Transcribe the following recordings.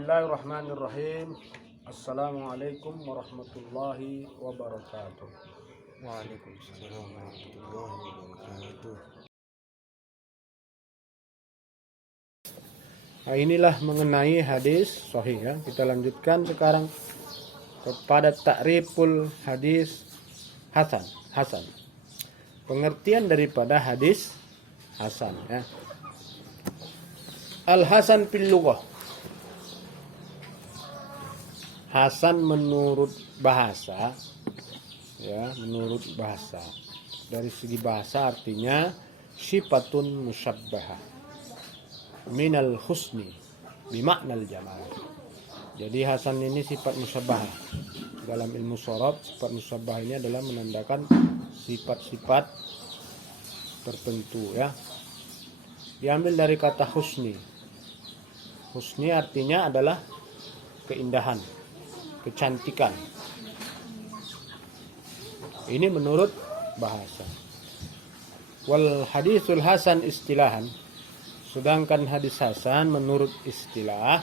Bismillahirrahmanirrahim. Assalamualaikum warahmatullahi wabarakatuh. Waalaikumsalam warahmatullahi wabarakatuh. Nah, inilah mengenai hadis sahih ya. Kita lanjutkan sekarang kepada ta'riful hadis hasan. Pengertian daripada hadis hasan ya. Al-hasan fil lughah. Hasan menurut bahasa ya, menurut bahasa. Dari segi bahasa artinya sifatun musyabbahah minal husni bimaknal jamal. Jadi hasan ini sifat musyabbahah. Dalam ilmu sharaf, sifat musyabbahah ini adalah menandakan sifat-sifat tertentu ya. Diambil dari kata husni. Husni artinya adalah keindahan, kecantikan. Ini menurut bahasa. Wal hadisul hasan istilahan. Sedangkan hadis hasan menurut istilah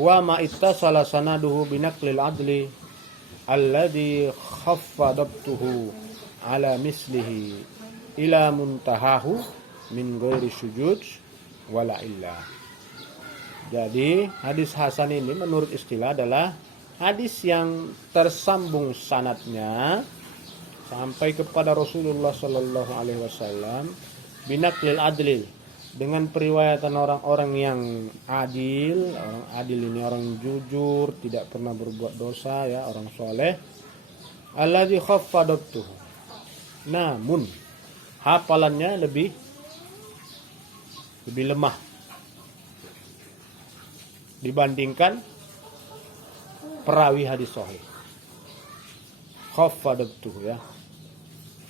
wa ma ittasala sanaduhu binaqlil adli alladhi khaffadabtuhu ala mislihi ila muntahahu min ghairi sujud wala illa. Jadi hadis hasan ini menurut istilah adalah hadis yang tersambung sanadnya sampai kepada Rasulullah Sallallahu Alaihi Wasallam binaqlil adli, dengan periwayatan orang-orang yang adil. Orang adil ini orang jujur, tidak pernah berbuat dosa ya, orang soleh. Alladzi khaffadatuhu, namun hafalannya lebih lemah dibandingkan perawi hadis sahih. Khaffadatuhu ya,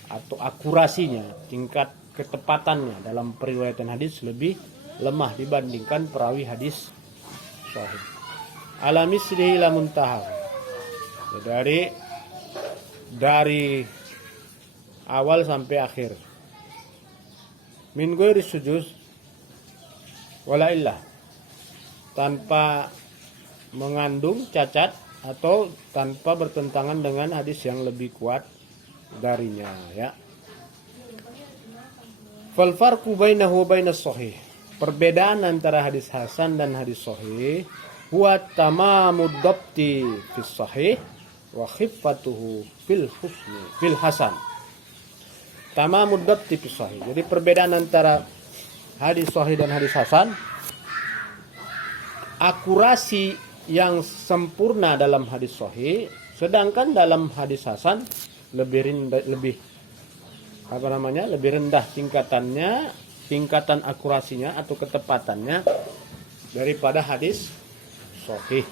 atau akurasinya, tingkat ketepatannya dalam periwayatan hadis lebih lemah dibandingkan perawi hadis sahih. Ala mislihi la muntaha, dari awal sampai akhir. Min ghairi sujud wala illah, tanpa mengandung cacat atau tanpa bertentangan dengan hadis yang lebih kuat darinya ya. Fal farqu bainahu wa bainas sahih, perbedaan antara hadis hasan dan hadis sahih huwa tamamud dhabti fis sahih wa khiffatuhu fil husni fil hasan. Tamamud dhabti fis sahih, jadi perbedaan antara hadis sahih dan hadis hasan, akurasi yang sempurna dalam hadis sahih, sedangkan dalam hadis hasan lebih rendah tingkatannya, tingkatan akurasinya atau ketepatannya daripada hadis sahih.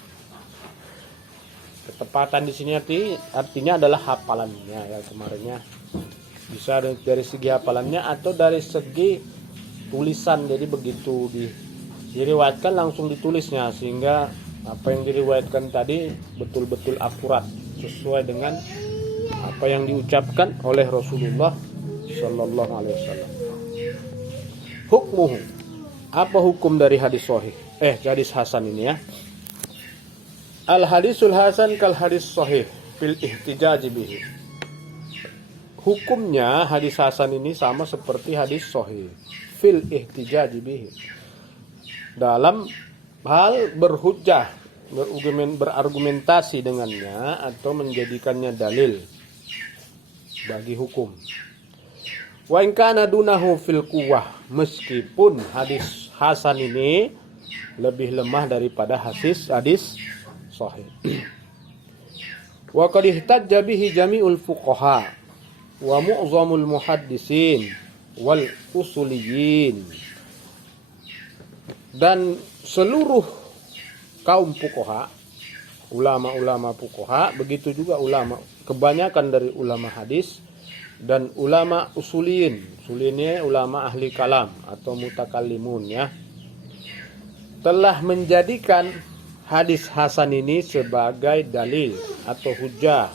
Ketepatan di sini artinya adalah hafalannya ya, kemarinnya bisa dari segi hafalannya atau dari segi tulisan. Jadi begitu diriwayatkan langsung ditulisnya, sehingga apa yang diriwayatkan tadi betul-betul akurat sesuai dengan apa yang diucapkan oleh Rasulullah Sallallahu Alaihi Wasallam. Hukmuhu, apa hukum dari hadis sahih? Hadis hasan ini ya. Al hadisul hasan kal hadis sahih fil ihtijaj bihi. Hukumnya hadis hasan ini sama seperti hadis sahih fil ihtijaj bihi, dalam hal berhujjah, berargumentasi dengannya atau menjadikannya dalil bagi hukum. Wa in kana dunahu fil quwwah, meskipun hadis hasan ini lebih lemah daripada hadis sahih. Wa qad ihtajja bihi jami'ul fuqaha wa mu'zamul muhaddisin wal usuliyyin, dan seluruh kaum fuqaha, ulama-ulama fuqaha, begitu juga kebanyakan dari ulama hadis dan ulama usuliyin. Usuliyin ulama ahli kalam atau mutakallimun ya, telah menjadikan hadis hasan ini sebagai dalil atau hujjah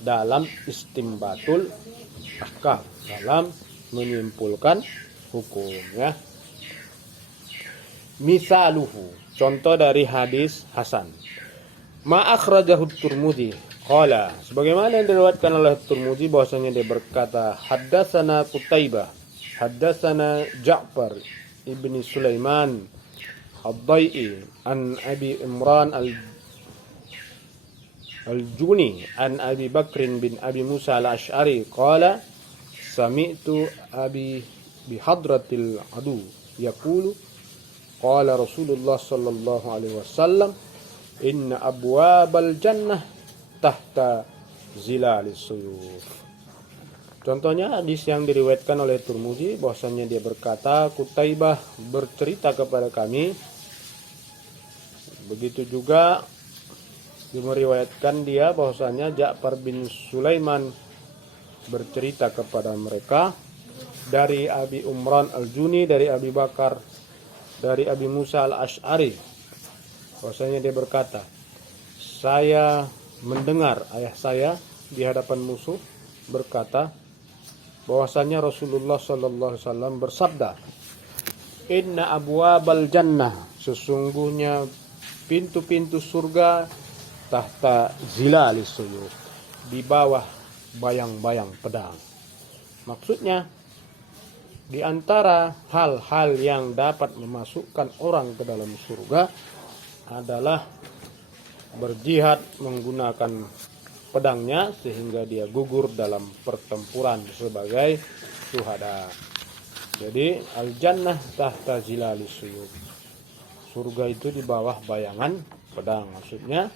dalam istimbatul ahkam, dalam menyimpulkan hukum ya. misaluhu, contoh dari hadis hasan. Ma akhrajahu Tirmidzi qala, sebagaimana yang diriwayatkan oleh Tirmidzi bahwasanya dia berkata, haddatsana Qutaibah, haddatsana Ja'far ibni Sulaiman ad-Dai'i an Abi Imran al-Juni an Abi Bakrin bin Abi Musa al-Ash'ari qala sami'tu abi bihadratil adu yaqulu qala Rasulullah sallallahu alaihi wasallam inna abwabal jannah tahta zilalis suyuf. Contohnya hadis yang diriwayatkan oleh Tirmidzi bahwasanya dia berkata, Qutaibah bercerita kepada kami. Begitu juga meriwayatkan dia bahwasanya Ja'far bin Sulaiman bercerita kepada mereka dari Abi Umran al-Juni, dari Abi Bakar, dari Abi Musa al-Ash'ari. Bahwasanya dia berkata, saya mendengar ayah saya di hadapan musuh berkata bahwasanya Rasulullah sallallahu alaihi wasallam bersabda, inna abwabal jannah, sesungguhnya pintu-pintu surga tahta zilalis suyuf, di bawah bayang-bayang pedang. Maksudnya di antara hal-hal yang dapat memasukkan orang ke dalam surga adalah berjihad menggunakan pedangnya sehingga dia gugur dalam pertempuran sebagai syuhada. Jadi al-jannah tahta zilalis suyuf. Surga itu di bawah bayangan pedang. Maksudnya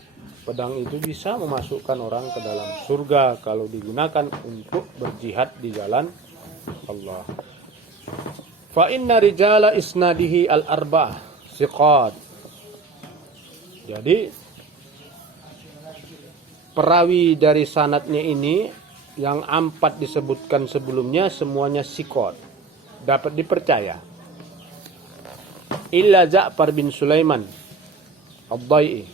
pedang itu bisa memasukkan orang ke dalam surga kalau digunakan untuk berjihad di jalan Allah. Fa inna rijala isnadihi al-arba'ah siqat. Jadi perawi dari sanadnya ini yang 4 disebutkan sebelumnya semuanya siqat, dapat dipercaya. Illa Ja'far bin Sulaiman ad-Dai'i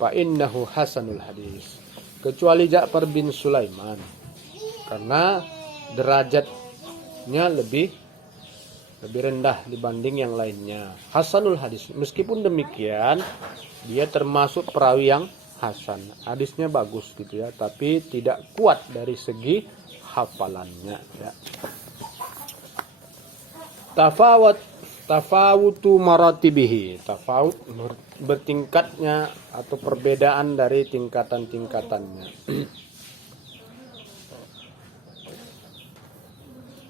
fa innahu hasanul hadis. Kecuali Ja'far bin Sulaiman karena derajatnya lebih rendah dibanding yang lainnya. Hasanul hadis. Meskipun demikian dia termasuk perawi yang hasan. Hadisnya bagus gitu ya, tapi tidak kuat dari segi hafalannya ya. Tafawutu maratibihi, tafawut bertingkatnya atau perbedaan dari tingkatan-tingkatannya.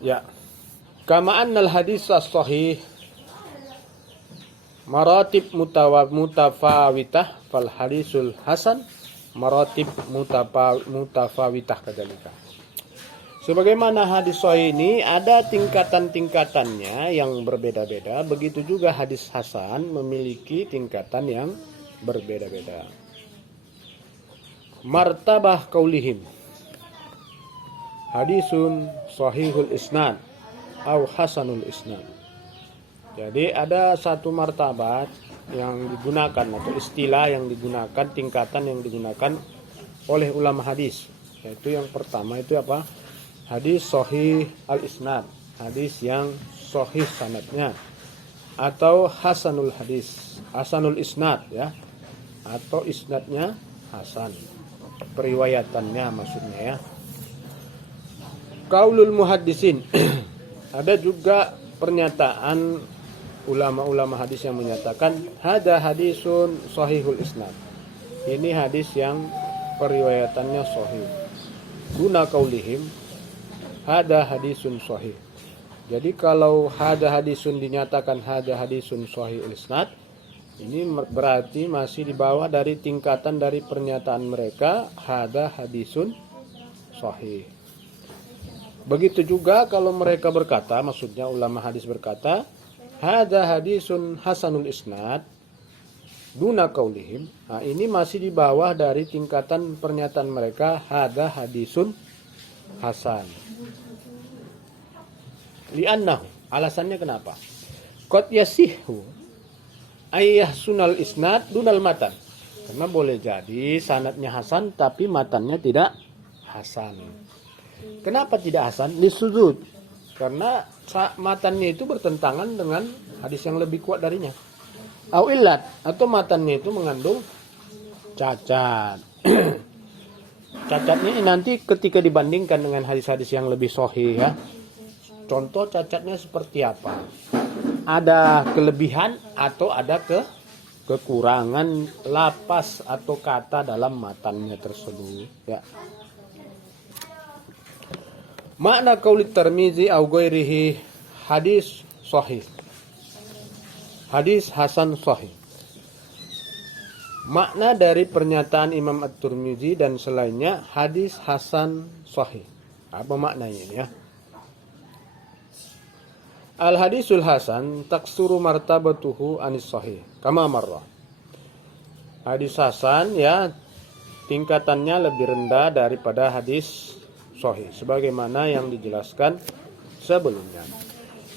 Ya, kama annal hadis as-sahih maratib mutafawitah fal hadisul hasan maratib mutafawitah kadzalika. Sebagaimana hadis sahih ini ada tingkatan-tingkatannya yang berbeda-beda, begitu juga hadis hasan memiliki tingkatan yang berbeda-beda. Martabah qaulihim hadisun sahihul isnad atau hasanul isnad. Jadi ada satu martabat yang digunakan atau istilah yang digunakan, tingkatan yang digunakan oleh ulama hadis. Yaitu yang pertama itu apa? Hadis sahih al-isnad, hadis yang sahih sanadnya, atau hasanul hadis, hasanul isnad ya, atau isnadnya hasan, periwayatannya maksudnya ya. Qaulul muhaddisin ada juga pernyataan ulama-ulama hadis yang menyatakan hada hadisun sahihul isnad, ini hadis yang periwayatannya sahih. Guna qaulihim hada hadisun sahih. Jadi kalau hada hadisun dinyatakan hada hadisun sahih isnad, ini berarti masih di bawah dari tingkatan dari pernyataan mereka hada hadisun sahih. Begitu juga kalau mereka berkata, maksudnya ulama hadis berkata hada hadisun hasanul isnad duna qaulihim, nah ini masih di bawah dari tingkatan pernyataan mereka hada hadisun hasan. Li'annahu, alasannya kenapa? Qad yasihu ayyah sunal isnad dunal matan. Karena boleh jadi sanadnya hasan tapi matannya tidak hasan. Kenapa tidak hasan? Lisudud. Karena matannya itu bertentangan dengan hadis yang lebih kuat darinya. au illat atau matannya itu mengandung cacat. Cacatnya ini nanti ketika dibandingkan dengan hadis-hadis yang lebih sahih ya. Contoh cacatnya seperti apa? Ada kelebihan atau ada kekurangan lapas atau kata dalam matannya tersebut ya. Makna qauli Tirmizi au ghairihi hadis sahih. Hadis hasan sahih. Makna dari pernyataan Imam At-Tirmizi dan selainnya hadis hasan sahih. Apa maknanya ini ya? Al-hadisul hasan taksuru martabatuhu anis sahih kama marra. Hadis hasan ya tingkatannya lebih rendah daripada hadis sahih sebagaimana yang dijelaskan sebelumnya.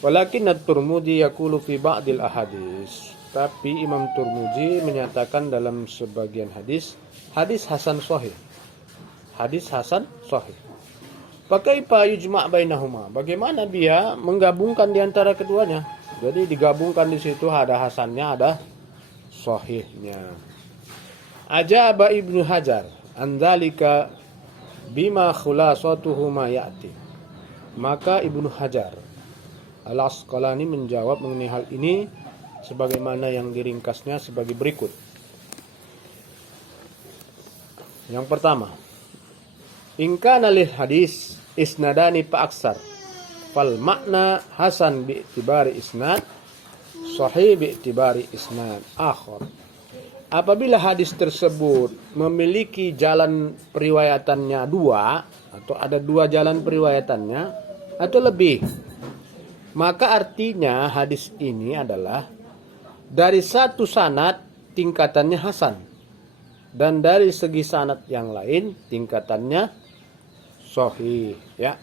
Walakin At-Tirmizi yaqulu fi ba'dil ahadits. Tapi Imam Tirmizi menyatakan dalam sebagian hadis hasan sahih. Hadis hasan sahih. Pakaipa yujma' bainahuma. Bagaimana dia menggabungkan di antara keduanya? Jadi digabungkan di situ ada hasannya, ada sahihnya. Ajaba Ibnu Hajar an dzalika bima khulasatuhu ma ya'ti. Maka Ibnu Hajar Al-Asqalani menjawab mengenai hal ini sebagaimana yang diringkasnya sebagai berikut. Yang pertama, in kana lil hadis isnadani fa aksar fal makna hasan bi i'tibari isnad sahih bi i'tibari isnad akhar. Apabila hadis tersebut memiliki jalan periwayatannya dua atau ada dua jalan periwayatannya atau lebih, maka artinya hadis ini adalah dari satu sanad tingkatannya hasan dan dari segi sanad yang lain tingkatannya sahih ya.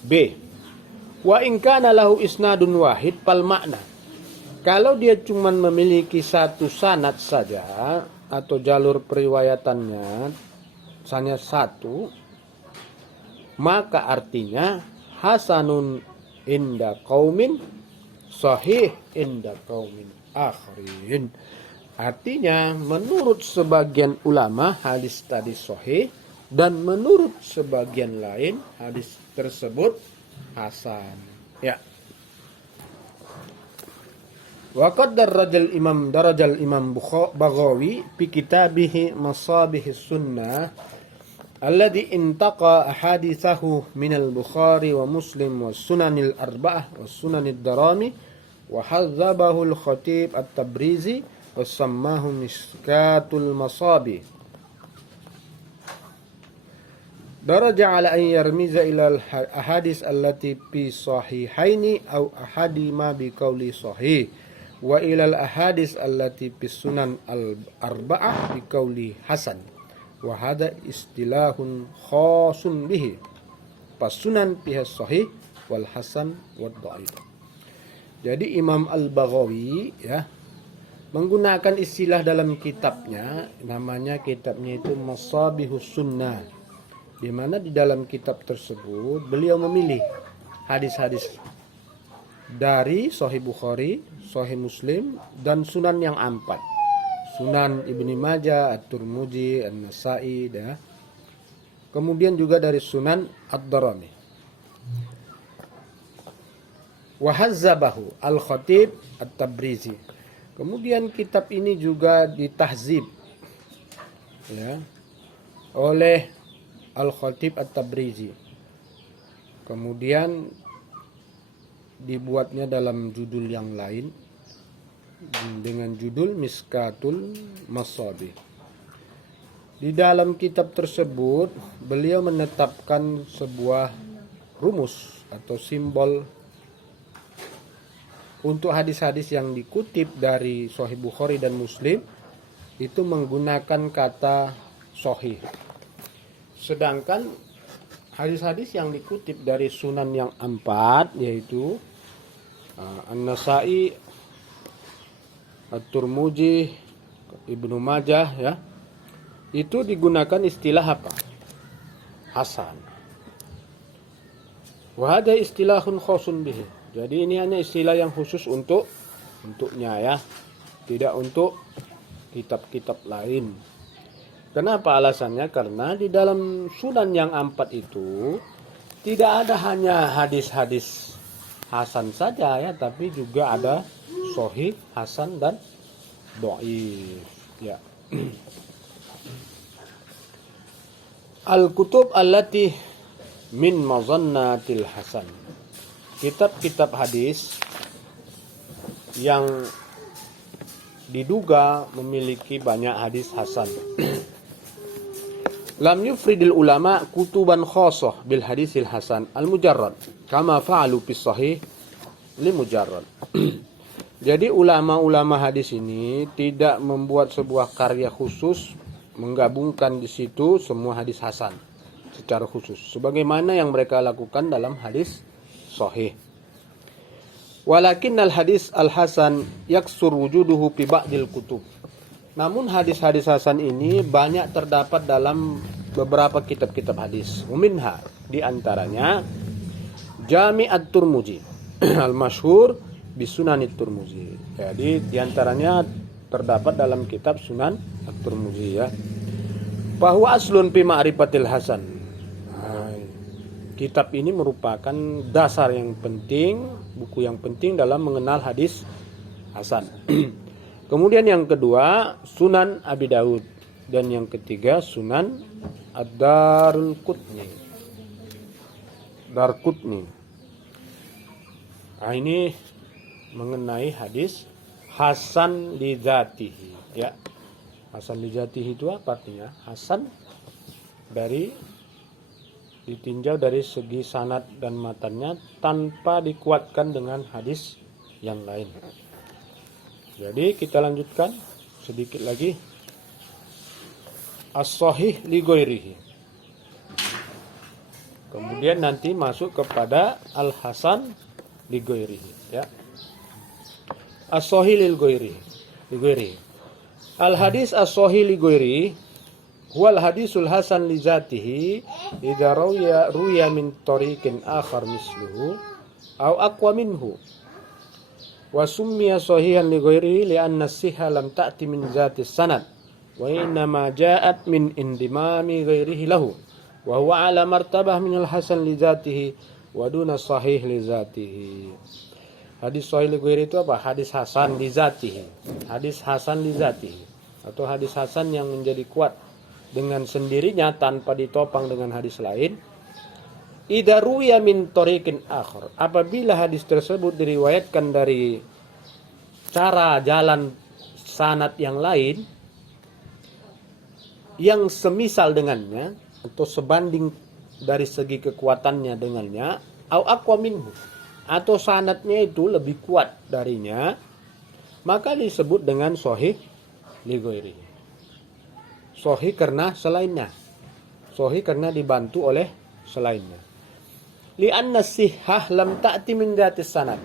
B. Wa in kana lahu isnadun wahid fal makna. Kalau dia cuma memiliki satu sanad saja atau jalur periwayatannya hanya satu, maka artinya hasanun inda qaumin sahih inda qaumin akharin. Artinya menurut sebagian ulama hadis tadi sahih dan menurut sebagian lain hadis tersebut hasan ya. Wa qad darajal Imam Baghawi fi kitabihi Masabihis Sunnah alladhi intaqa ahadithahu minal Bukhari wa Muslim wa Sunanil Arba'ah wa Sunanid Darami wa hadzabahu al-Khatib At-Tabrizi wa sammahu Mishkatul Masabih. Daraja ala an yarmiza ila al-ahadis allati fi sahihaini aw ahadima bi qawli sahih wa ila al-ahadis allati fi sunan al-arba'ah bi qawli hasan. Wa hada istilahun khasun bihi pasunan pihas sahih wal hasan wad dhaif. Jadi Imam Al-Baghawi ya menggunakan istilah dalam kitabnya, namanya kitabnya itu Masabihus Sunnah, di mana di dalam kitab tersebut beliau memilih hadis-hadis dari Sahih Bukhari, Sahih Muslim dan Sunan yang 4. Sunan Ibnu Majah, At-Tirmidzi, An-Nasa'i ya. Kemudian juga dari Sunan Ad-Darimi. Wa hazzabahu Al-Khatib At-Tabrizi. Kemudian kitab ini juga ditahzib ya oleh Al-Khatib At-Tabrizi. Kemudian dibuatnya dalam judul yang lain dengan judul Mishkatul Masabih. Di dalam kitab tersebut beliau menetapkan sebuah rumus atau simbol untuk hadis-hadis yang dikutip dari Sahih Bukhari dan Muslim itu menggunakan kata sahih. Sedangkan hadis-hadis yang dikutip dari Sunan yang 4 yaitu An-Nasa'i, At-Tirmidzi, Ibnu Majah ya, itu digunakan istilah apa? Hasan. Wa hada istilahun khasun bihi. Jadi ini hanya istilah yang khusus untuk untuknya ya, tidak untuk kitab-kitab lain. Kenapa alasannya? Karena di dalam Sunan yang 4 itu tidak ada hanya hadis-hadis hasan saja ya, tapi juga ada sahih, hasan dan dhaif ya. Al-kutub allati min mazannatil hasan. Kitab-kitab hadis yang diduga memiliki banyak hadis hasan. Lam yufridil ulama kutuban khosoh bil hadisil hasan al-mujarrad kama fa'alu fis sahih li mujarrad. Jadi ulama-ulama hadis ini tidak membuat sebuah karya khusus menggabungkan di situ semua hadis hasan secara khusus sebagaimana yang mereka lakukan dalam hadis sahih. Walakinnal hadis al-hasan yaksur wujuduhu fi ba'dil kutub. Namun hadis-hadis hasan ini banyak terdapat dalam beberapa kitab-kitab hadis. Minha, di antaranya Jami' at-Tirmidzi al-masyhur bi Sunanit Tirmidzi. Jadi di antaranya terdapat dalam kitab Sunan at-Tirmidzi ya. Bahwa aslun fi ma'rifatil hasan. Kitab ini merupakan dasar yang penting, buku yang penting dalam mengenal hadis hasan. Kemudian yang kedua Sunan Abi Daud dan yang ketiga Sunan Ad-Darqutni. Nah, ini mengenai hadis hasan li dzatihi ya. Hasan li dzatihi itu apa artinya? Hasan ditinjau dari segi sanad dan matannya tanpa dikuatkan dengan hadis yang lain. Jadi kita lanjutkan sedikit lagi. As-sahih li ghairihi. Kemudian nanti masuk kepada al-hasan li ghairihi ya. As-sahih li ghairihi. Al-hadis as-sahih li ghairihi huwal hadisul hasan li zatihi idza ruya min tariqin akhar misluhu aw aqwa minhu. Wa summiya sahihan li ghairihi li'anna as-sihha lam ta'ti min zati sanad wa innama ja'at min indimami ghairihi lahu wa huwa ala martabah min al-hasan li zatihi wa duna sahih li zatihi. Hadis sahih li ghairihi itu apa? Hadis hasan li zatihi. Hadis hasan li zatihi atau hadis hasan yang menjadi kuat dengan sendirinya tanpa ditopang dengan hadis lain. Idza ruya min tariqin akhar, apabila hadis tersebut diriwayatkan dari cara jalan sanad yang lain yang semisal dengannya atau sebanding dari segi kekuatannya dengannya, au aqwa minhu, atau sanadnya itu lebih kuat darinya, maka disebut dengan sahih li ghairihi. Sahih karena selainnya, sahih karena dibantu oleh selainnya. Li'anna sihhah lam ta'ti min dzatis sanad.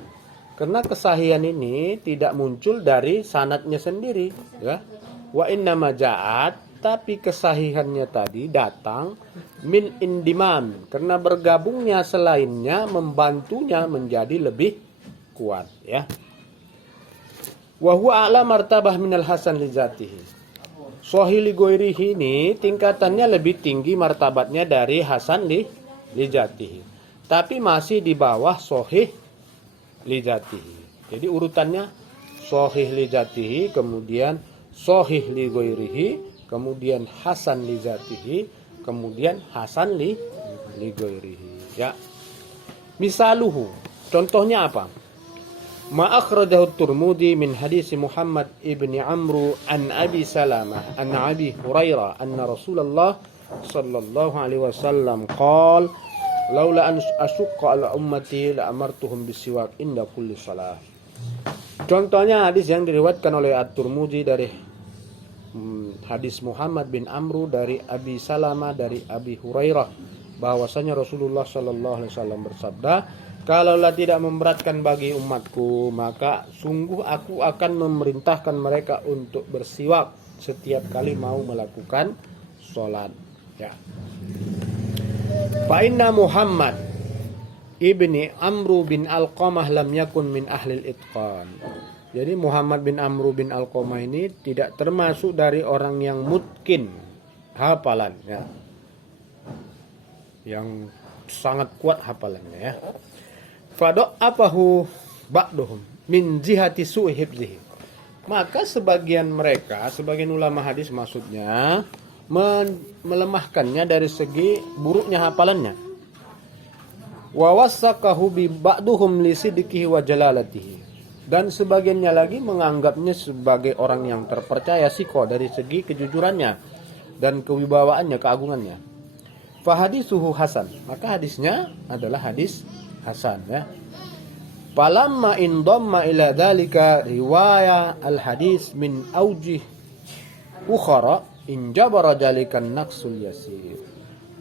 Karena kesahihan ini tidak muncul dari sanadnya sendiri, ya. Wa innama ja'at, tapi kesahihannya tadi datang min indimam, karena bergabungnya selainnya membantunya menjadi lebih kuat, ya. Wa huwa a'la martabah minal hasan li dzatihi. Sahih li ghairihi ini tingkatannya lebih tinggi martabatnya dari hasan li dzatihi. Tapi masih di bawah sahih li dzatihi. Jadi urutannya sahih li dzatihi, kemudian sahih li ghairihi, kemudian hasan li dzatihi, kemudian hasan li ghairihi, ya. Misaluhu, contohnya apa? Ma akhrajahu at-Tirmidzi min hadis Muhammad ibn Amr an Abi Salamah an Abi Hurairah anna Rasulullah sallallahu alaihi wasallam qala laula an asyqa ala ummati la amartuhum bisiwak inda kulli salah. Contohnya hadis yang diriwayatkan oleh At-Tirmidzi dari hadis Muhammad bin Amr dari Abi Salamah dari Abi Hurairah bahwasanya Rasulullah sallallahu alaihi wasallam bersabda, kalaulah tidak memberatkan bagi umatku, maka sungguh aku akan memerintahkan mereka untuk bersiwak setiap kali mau melakukan sholat, ya. Fa inna Muhammad ibni Amr bin Alqamah lam yakun min ahli al-itqan. Jadi Muhammad bin Amr bin Alqamah ini tidak termasuk dari orang yang mutkin hafalan ya. Yang sangat kuat hafalannya ya. Fada'afahu ba'duhum min jihati su'i hifzihi. Maka sebagian mereka, sebagian ulama hadis maksudnya melemahkannya dari segi buruknya hafalannya. Wa wasaqahu bi ba'duhum li sidqihi wa jalalatihi. Dan sebagiannya lagi menganggapnya sebagai orang yang terpercaya siko dari segi kejujurannya dan kewibawaannya, keagungannya. Fahadisuhu hasan, maka hadisnya adalah hadis hasan ya. Falamma indamma ila dzalika riwayah al-hadis min aujih ukhra injabara dzalikan naqsul yasir.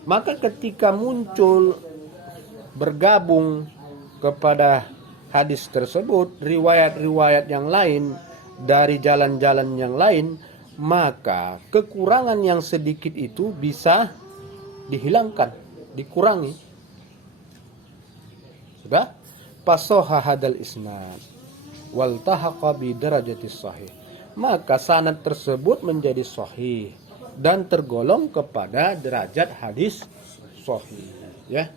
Maka ketika muncul bergabung kepada hadis tersebut riwayat-riwayat yang lain dari jalan-jalan yang lain, maka kekurangan yang sedikit itu bisa dihilangkan, dikurangi. Sudah? Pasoha hadal isnad wal tahaqa bi darajatis sahih. Maka sanad tersebut menjadi sahih dan tergolong kepada derajat hadis sahih, ya.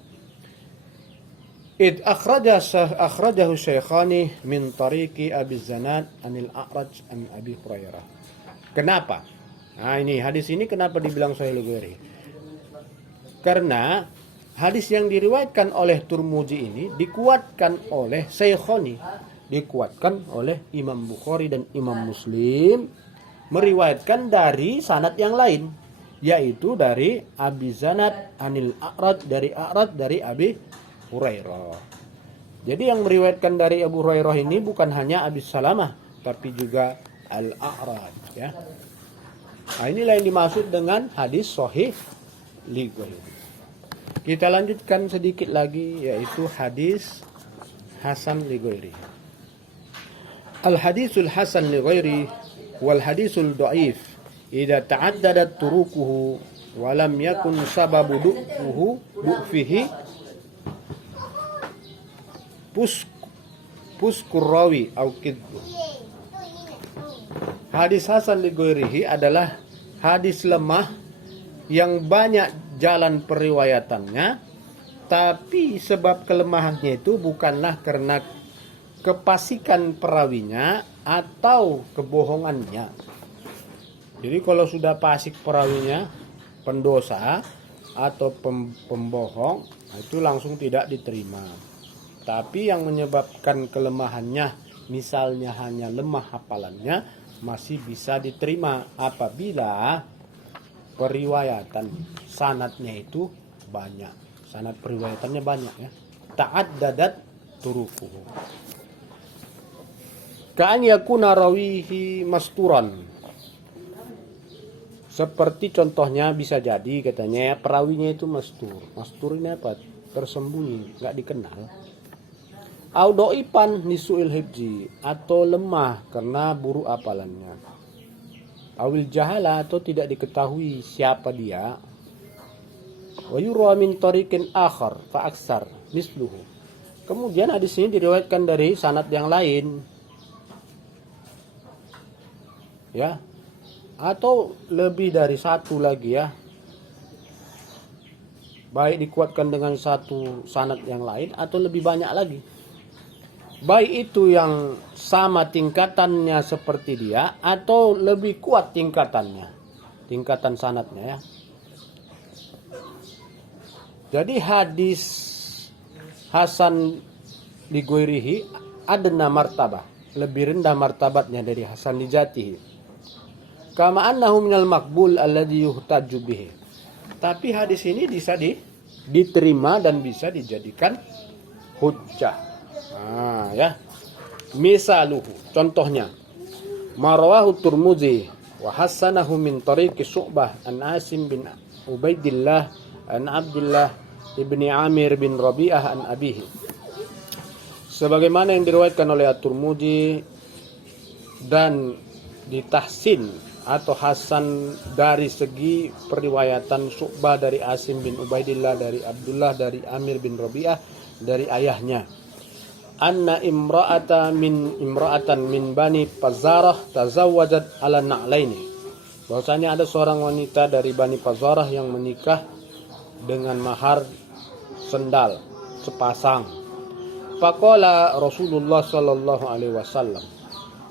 Id akhrajahu syaikhani min tariqi Abi Zanad anil A'raj an Abi Hurairah. Kenapa? Nah ini hadis ini kenapa dibilang sahih al-Ghairi? Karena hadis yang diriwayatkan oleh Turmuzi ini dikuatkan oleh Syaikhani, dikuatkan oleh Imam Bukhari dan Imam Muslim, meriwayatkan dari sanad yang lain, yaitu dari Abi Zanad anil A'raj dari Abi Hurairah. Jadi yang meriwayatkan dari Abu Hurairah ini bukan hanya Abi Salamah, tapi juga Al-A'raj ya. Nah, inilah yang dimaksud dengan hadis sahih li ghairi. Kita lanjutkan sedikit lagi, yaitu hadis hasan li ghairi. Al-hadisul hasan li ghairi wal hadisul dhaif idza ta'addadat turuquhu wa lam yakun sababu du'fihi puskur rawi au kidbu. Hadis hasan li ghairihi adalah hadis lemah yang banyak jalan periwayatannya, tapi sebab kelemahannya itu bukanlah karena kepasikan perawinya atau kebohongannya. Jadi kalau sudah fasik perawinya, pendosa atau pembohong, itu langsung tidak diterima. Tapi yang menyebabkan kelemahannya, misalnya hanya lemah hafalannya, masih bisa diterima apabila periwayatan sanadnya itu banyak. Sanad periwayatannya banyak ya. Ta'addadat turuquhu. Ka'an yakuna rawihi masturan. Seperti contohnya bisa jadi katanya ya, perawinya itu mastur. Mastur ini apa? Tersembunyi, nggak dikenal. Audoipan nisuil hibji, atau lemah karena buruk apalannya. Awil jahala, atau tidak diketahui siapa dia. Wa yura min tariqin akhar fa aksar misluhu. Kemudian hadis ini diriwayatkan dari sanad yang lain. Ya. Atau lebih dari satu lagi ya. Baik dikuatkan dengan satu sanad yang lain atau lebih banyak lagi. Baik itu yang sama tingkatannya seperti dia atau lebih kuat tingkatannya, tingkatan sanadnya ya. Jadi hadis hasan li ghairihi adna martabah, lebih rendah martabatnya dari hasan li jatihi. Kama annahu minal maqbul alladhi yuhtaju bihi. Tapi hadis ini bisa diterima dan bisa dijadikan hujjah. Nah, ya. Misaluhu, contohnya Marwahu Turmuzi wa hasanahu min tariqi Syu'bah an Asim bin Ubaidillah an Abdullah ibni Amir bin Rabi'ah an abihi. Sebagaimana yang diriwayatkan oleh At-Turmuzi dan ditahsin atau hasan dari segi periwayatan Syu'bah dari Asim bin Ubaidillah dari Abdullah dari Amir bin Rabi'ah dari ayahnya. anna imra'atan min bani Fazarah tazawwajat ala na'laini. Bahwasanya ada seorang wanita dari Bani Fazarah yang menikah dengan mahar sendal sepasang. Faqala Rasulullah sallallahu alaihi wasallam.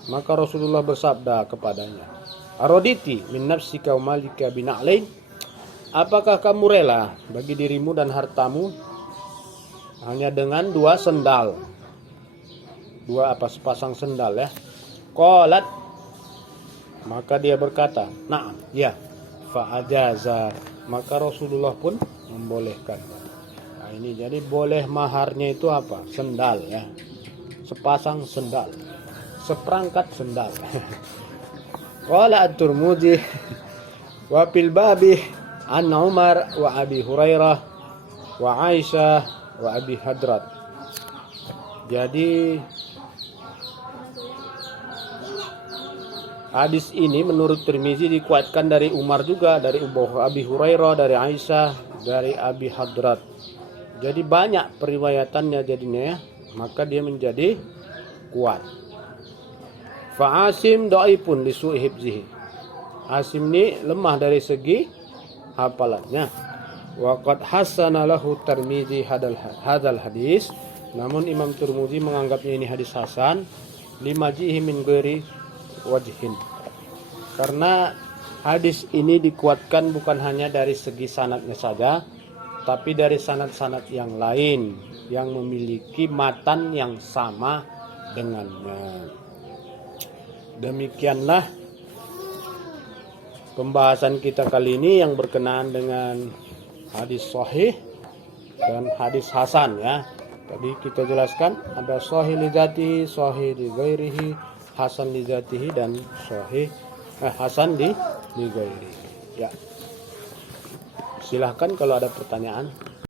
Maka Rasulullah bersabda kepadanya, "Araditi min nafsika wa malika bina'lain?" Apakah kamu rela bagi dirimu dan hartamu hanya dengan dua sendal? Sepasang sendal ya. Qalat, maka dia berkata, "Na'am, ya." Fa'ajaza, maka Rasulullah pun membolehkan. Nah, ini jadi boleh maharnya itu apa? Sendal ya. Sepasang sendal. Seperangkat sendal. Qala at-Tirmidzi wa fil babi an Umar wa Abi Hurairah wa Aisyah wa Abi Hadrat. Jadi hadis ini menurut Tirmizi dikuatkan dari Umar juga, dari Abi Hurairah, dari Aisyah, dari Abi Hadrat. Jadi banyak periwayatannya jadinya ya, maka dia menjadi kuat. Fa'asim dhaifun li su'i hifzihi. Asim ini lemah dari segi hafalannya. Wa qad hasana lahu Tirmizi hadal hadis. Namun Imam Tirmizi menganggapnya ini hadis hasan limajihi min ghairi wajhin. Karena hadis ini dikuatkan bukan hanya dari segi sanadnya saja, tapi dari sanad-sanad yang lain yang memiliki matan yang sama dengannya. Demikianlah pembahasan kita kali ini yang berkenaan dengan hadis sahih dan hadis hasan ya. Tadi kita jelaskan ada sahih li dzatihi, sahih li ghairihi, hasan li dzatihi dan hasan li ghairihi. Ya. Silahkan kalau ada pertanyaan.